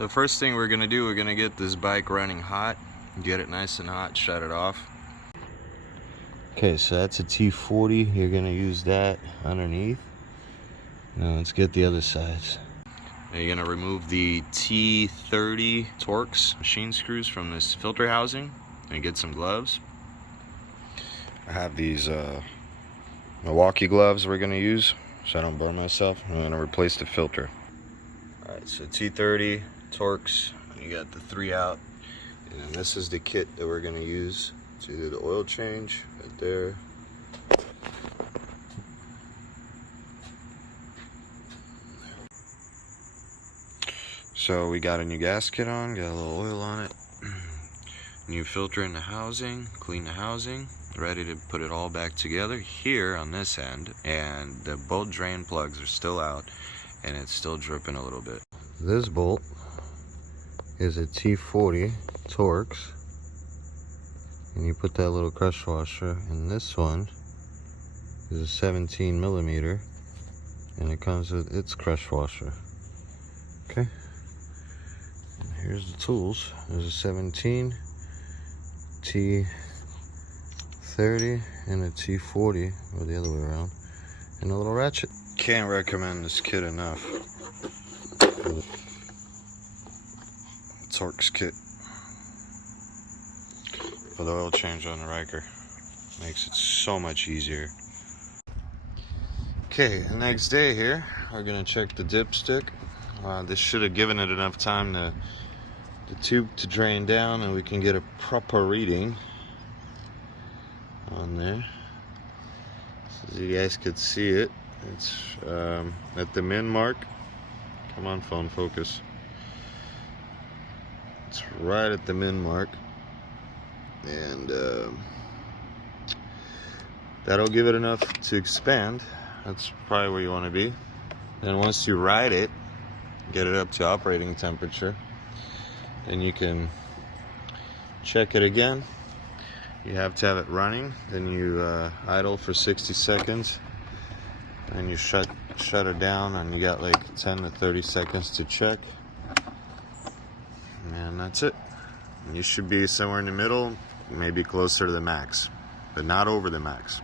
So first thing we're gonna do, we're gonna get this bike running hot, get it nice and hot, shut it off. Okay, so that's a T40. You're gonna use that underneath. Now let's get the other sides. Now you're gonna remove the T30 Torx machine screws from this filter housing and get some gloves. I have these Milwaukee gloves we're gonna use so I don't burn myself. I'm gonna replace the filter. Alright, so T30 Torx, you got the 3 out, and this is the kit that we're gonna use to do the oil change right there. So we got a new gasket on, got a little oil on it, new filter in the housing, clean the housing, ready to put it all back together here on this end, and the bolt drain plugs are still out and it's still dripping a little bit. This bolt is a T40 Torx, and you put that little crush washer, and this one is a 17 millimeter, and it comes with its crush washer. Okay, and here's the tools. There's a 17, T30, and a T40, or the other way around, and a little ratchet. Can't recommend this kit enough. Torx kit for the oil change on the Ryker. Makes it so much easier. Okay, the next day here, we're gonna check the dipstick. This should have given it enough time to the tube to drain down, and we can get a proper reading on there. So you guys could see it. It's at the min mark. Come on, phone, focus. It's right at the min mark, and that'll give it enough to expand. That's probably where you want to be. Then once you ride it, get it up to operating temperature, then you can check it again. You have to have it running, then you idle for 60 seconds, and you shut it down, and you got like 10 to 30 seconds to check. And that's it. You should be somewhere in the middle, maybe closer to the max, but not over the max.